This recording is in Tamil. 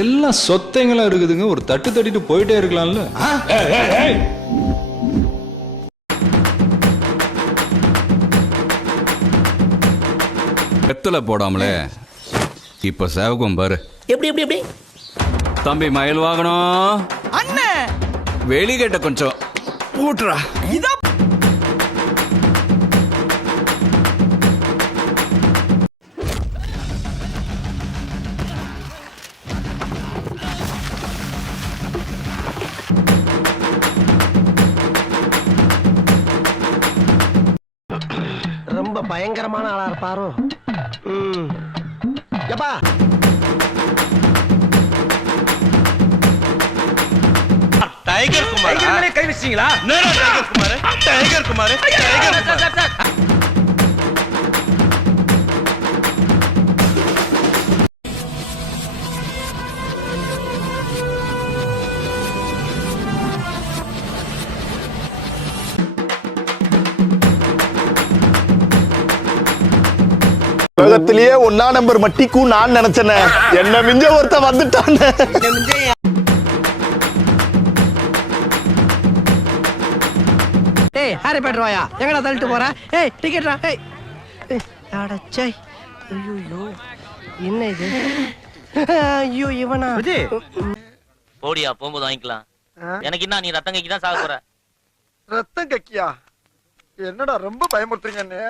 எல்லாம் சொத்தைங்களா இருக்குதுங்க. ஒரு தட்டு தட்டிட்டு போயிட்டே இருக்கலாம்ல. வெத்தலை போடாமலே இப்ப சேவகம் பாரு. எப்படி எப்படி எப்படி தம்பி மயில் வாங்கணும் அண்ணே, வெளிகட்ட கொஞ்சம் ஊட்டுறா. இதோ ரொம்ப பயங்கரமான ஆளா இருப்பாரோ. எப்பா டைகர் குமார் கை வச்சீங்களா? Tiger Kumar, tiger Kumar, tiger Kumar. உலகத்திலேயே 1ஆம் நம்பர் மட்டிக்கும் நான் நினைச்சேனே. என்ன மிஞ்ச ஒருத்த வந்துட்டானே. ஏய் ஹாரி பாட்டர் வாயா, எங்கடா தள்ளிட்டு போற? ஏய் டிக்கெட்ரா. ஏய் அடச்சே, ஐயோ என்ன இது? ஐயோ இவனா? போடியா, போகும்போது வாங்கிக்கலாம். எனக்கு என்ன, நீ ரத்தம் கைக்கு தான் சாக போற. ரத்தம் கக்கியா? என்னடா ரொம்ப பயமுறுத்துறீங்க.